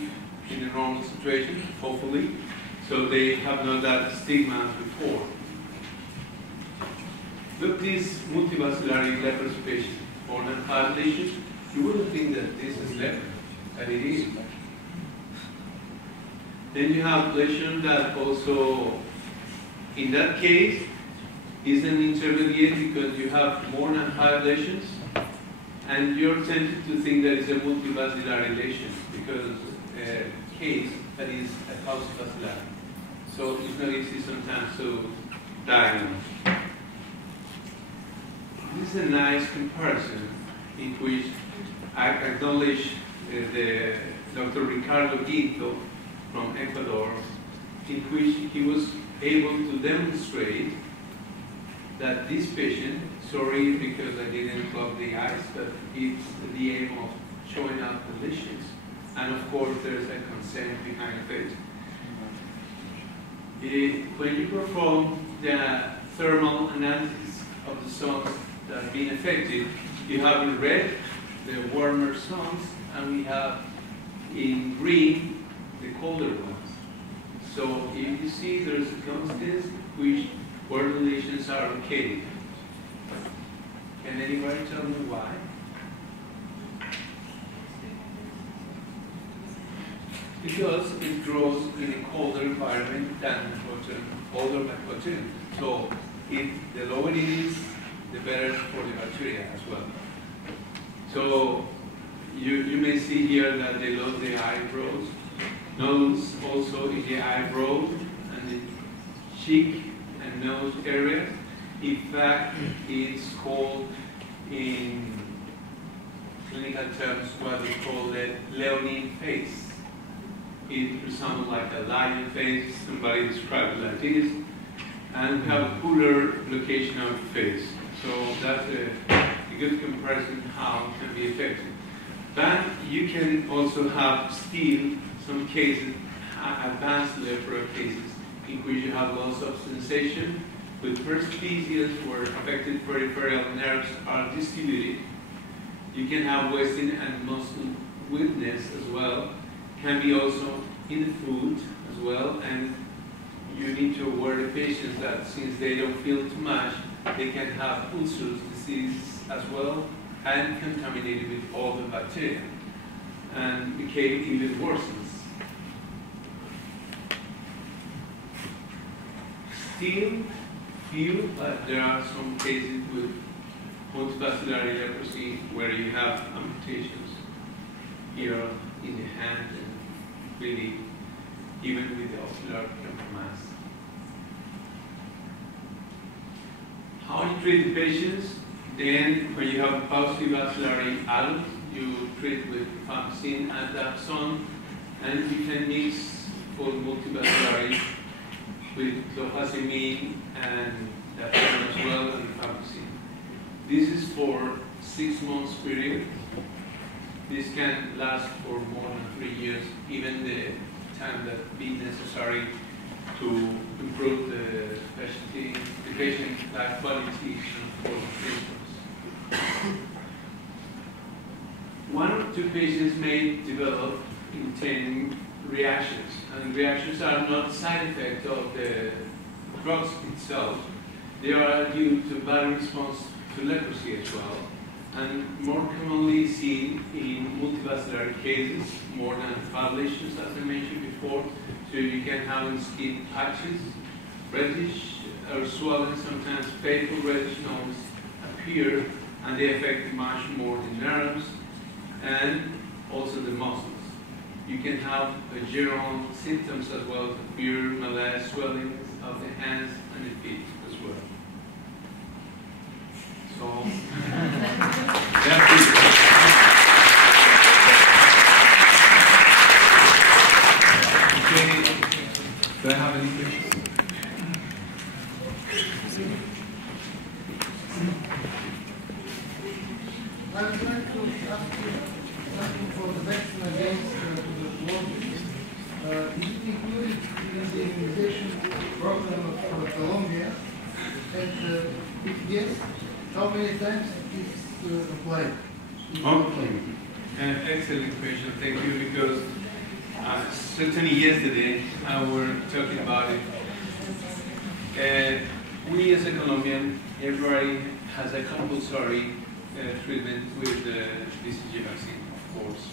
in a normal situation, hopefully, so they have not that stigma as before. Look, this multivascular leprosy patient, more than 5 lesions, you wouldn't think that this is lepra, but it is. Then you have lesion that also, in that case, is an intermediate because you have more than 5 lesions, and you're tempted to think that it's a multivascular lesion because a case that is a calcivascular. So it's not easy sometimes to diagnose. This is a nice comparison in which I acknowledge the Dr. Ricardo Guinto from Ecuador, in which he was able to demonstrate that this patient, sorry because I didn't close the eyes, but it's the aim of showing up the lesions. And of course, there's a consent behind it. When you perform the thermal analysis of the zones that are being affected, you have in red the warmer zones, and we have in green the colder ones. So if you see there's a constance where the lesions are located. Can anybody tell me why? Because it grows in a colder environment than cotton, colder than cotton. So if the lower it is, the better for the bacteria as well. So you may see here that they lose the eyebrows, nose also in the eyebrow and the cheek and nose area. In fact, it's called in clinical terms what we call the leonine face. It resembles like a lion face, somebody described it like this, and we have a cooler location of the face. So that's a good comparison how it can be affected. But you can also have still some cases, advanced lepra cases, in which you have loss of sensation with paresthesias where affected peripheral nerves are distributed. You can have wasting and muscle weakness as well. Can be also in the food as well, and you need to aware the patients that since they don't feel too much, they can have ulcers disease as well and contaminated with all the bacteria and became even worsens. Still few, but there are some cases with multivascular leprosy where you have amputations here in the hand and really even with the ocular compromise. How you treat the patients? Then, when you have paucibacillary adult, you treat with rifampicin and dapsone, and you can mix for multibacillary with clofazimine and dapsone as well, and rifampicin. This is for 6 months period. This can last for more than 3 years, even the time that be necessary to improve the patient life quality and for symptoms. 1 or 2 patients may develop intense reactions, and reactions are not side effects of the drugs itself. They are due to bad response to leprosy as well, and more commonly seen in multivascular cases, more than published, as I mentioned before. So you can have skin patches, reddish or swollen, sometimes painful reddish nodes appear, and they affect much more the nerves and also the muscles. You can have general symptoms as well, fever, malaise, swelling of the hands and the feet as well. So, that's it. Okay, do I have any questions? I would like to ask you something for the vaccine against tuberculosis. Is it included in the immunization program of Colombia? And if yes, how many times it is applied? Okay. Excellent question, thank you, because certainly yesterday we were talking about it. We as a Colombian, everybody has a compulsory treatment with the BCG vaccine, of course.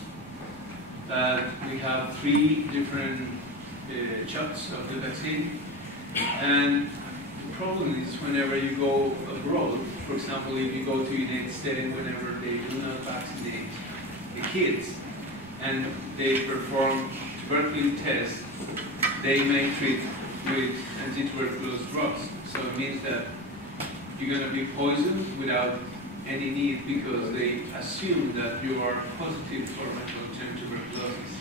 We have 3 different shots of the vaccine, and the problem is whenever you go abroad, for example, if you go to the United States, whenever they do not vaccinate the kids and they perform tuberculosis tests, they may treat with anti-tuberculosis drugs. So it means that you're going to be poisoned without any need, because they assume that you are positive for long-term tuberculosis.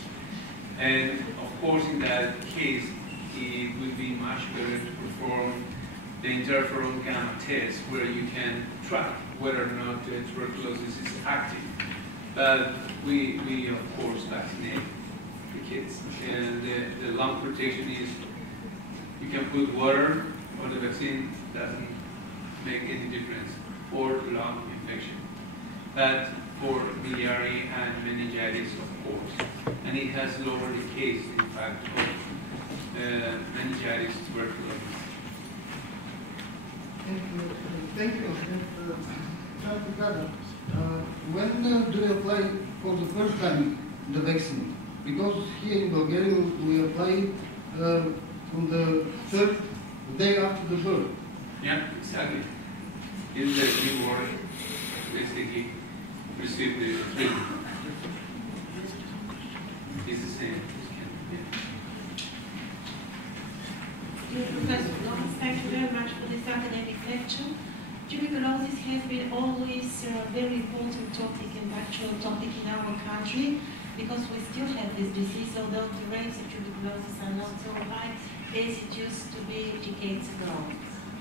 And of course, in that case, it would be much better to perform the interferon gamma test, where you can track whether or not the tuberculosis is active. But we of course vaccinate the kids, and the lung protection is, you can put water on the vaccine, doesn't make any difference for lung infection. But for biliary and meningitis, of course, and it has lowered the case, in fact, of meningitis tuberculosis. Thank you. Dr. Gada, when do you apply for the first time the vaccine? Because here in Bulgaria we apply on the 3rd day after the birth. Yeah, exactly. Is the newborn basically receive the treatment? It's the same. Professor Lawrence, thank you very much for this academic lecture. Tuberculosis has been always a very important topic and actual topic in our country, because we still have this disease, although the rates of tuberculosis are not so high as it used to be decades ago.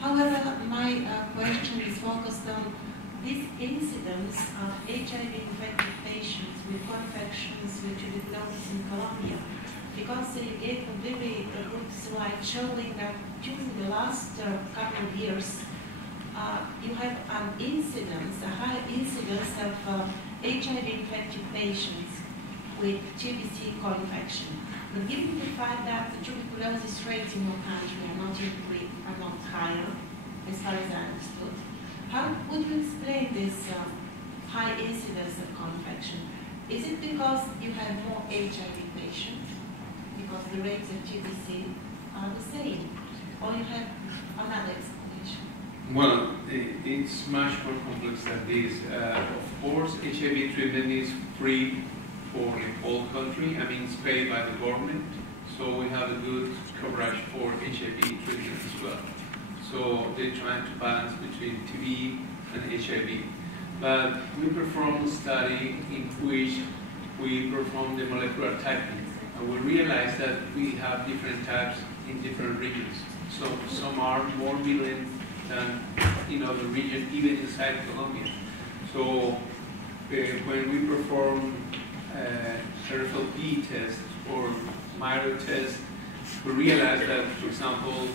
However, my question is focused on this incidence of HIV-infected patients with co-infections with tuberculosis in Colombia, because you gave a very good slide showing that during the last couple of years, you have an incidence, a high incidence of HIV-infected patients with TBC co-infection. But given the fact that the tuberculosis rates in your country are not higher, as far as I understood, how would you explain this high incidence of co-infection? Is it because you have more HIV patients, because the rates of TBC are the same, or you have another explanation? Well, it's much more complex than this. Of course, HIV treatment is free for the whole country. I mean, it's paid by the government, so we have a good coverage for HIV treatment as well. So they're trying to balance between TB and HIV. But we performed a study in which we performed the molecular typing, and we realized that we have different types in different regions. So some are more virulent than in other regions, even inside Colombia. So when we perform RFLP tests or Myro tests, we realized that, for example,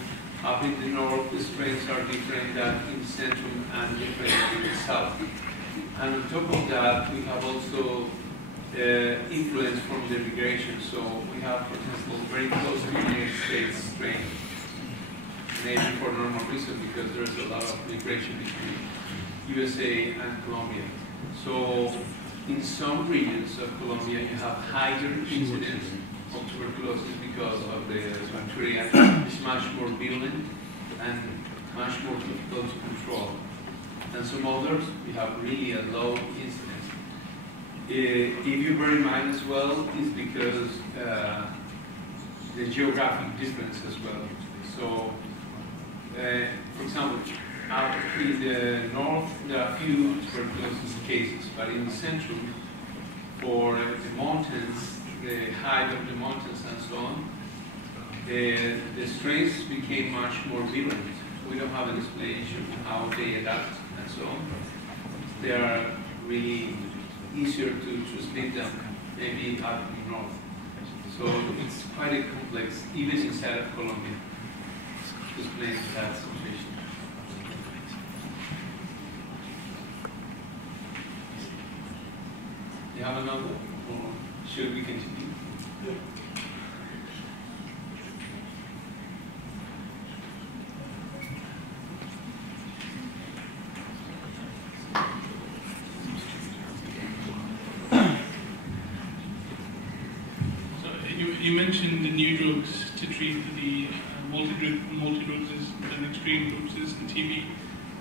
up in the north, the strains are different than in the centrum and different in the south. And on top of that, we have also influence from the migration. So we have, for example, very close to the United States strain, maybe for normal reason because there's a lot of migration between USA and Colombia. So in some regions of Colombia, you have higher incidence of tuberculosis because of the bacteria is much more virulent and much more difficult to control. And some others, we have really a low incidence. If you bear in mind as well, is because the geographic difference as well. So, for example, out in the north, there are few tuberculosis cases, but in the central, for the mountains, the height of the mountains and so on, the strains became much more virulent. We don't have an explanation of how they adapt and so on. They are really easier to transmit them, maybe up in the north. So it's quite a complex, even inside of Colombia, to explain that situation. You have another, or should we continue? Yeah. So you mentioned the new drugs to treat the multi-drugs and extreme drugs and TB.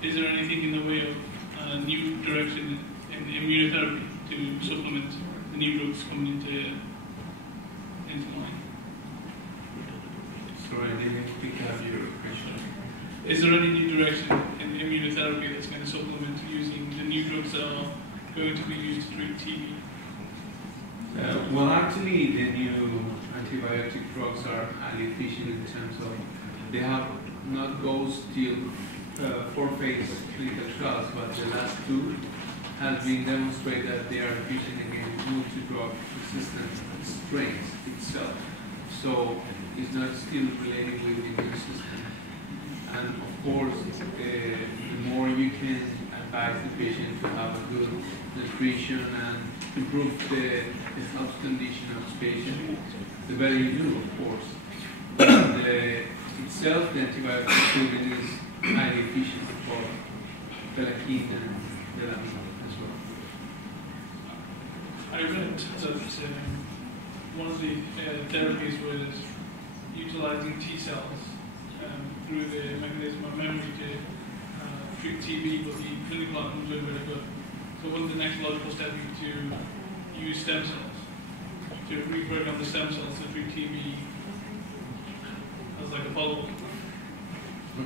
Is there anything in the way of new direction in immunotherapy to supplement the new drugs coming into line? Sorry, I didn't pick up your question. Is there any new direction in immunotherapy that's going to supplement using the new drugs that are going to be used to treat TB? Well, actually, the new antibiotic drugs are highly efficient in terms of they have not goes till 4-phase clinical trials, but the last 2 has been demonstrated that they are efficient against multi-drug resistant strains itself. So it's not still related with the immune system. And of course, the more you can advise the patient to have a good nutrition and improve the health condition of the patient, the better you do, of course. But itself, the antibiotic treatment is highly efficient for Pelakin and Delamine as well. I read that one of the therapies was utilizing T cells through the mechanism of memory to treat TB, but the clinical outcomes were very good. So one of the next logical steps is to use stem cells, to rework on the stem cells to treat TB as like a follow-up.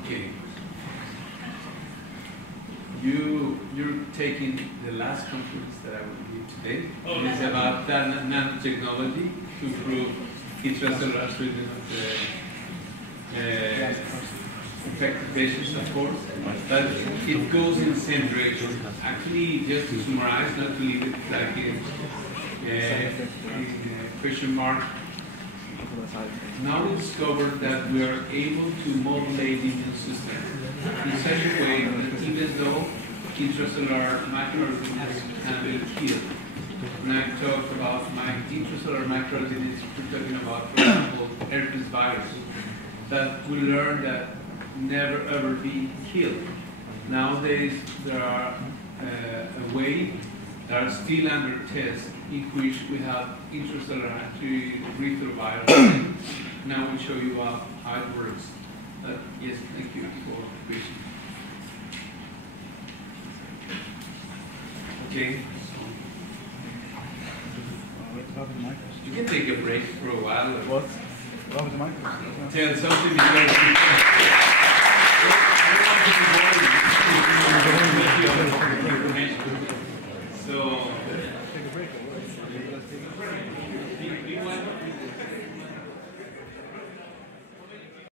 Okay. You're taking the last conference that I will give today. Oh, it's about nanotechnology to improve intracellular treatment of the infected patients, of course. But it goes in the same direction. Actually, just to summarize, not to leave it like in question mark. Now we discovered that we are able to modulate the immune system in such a way that even though intracellular microorganisms can be killed, when I talk about intracellular microorganisms, we're talking about, for example, herpes virus, that we learn that never ever be killed. Nowadays, there are a way that are still under test in which we have intracellular antiretroviral. Now we'll show you how it works. Yes, thank you for the question. Okay. You can take a break for a while. What? What was the microphone? Tell something because So, Take a break. we went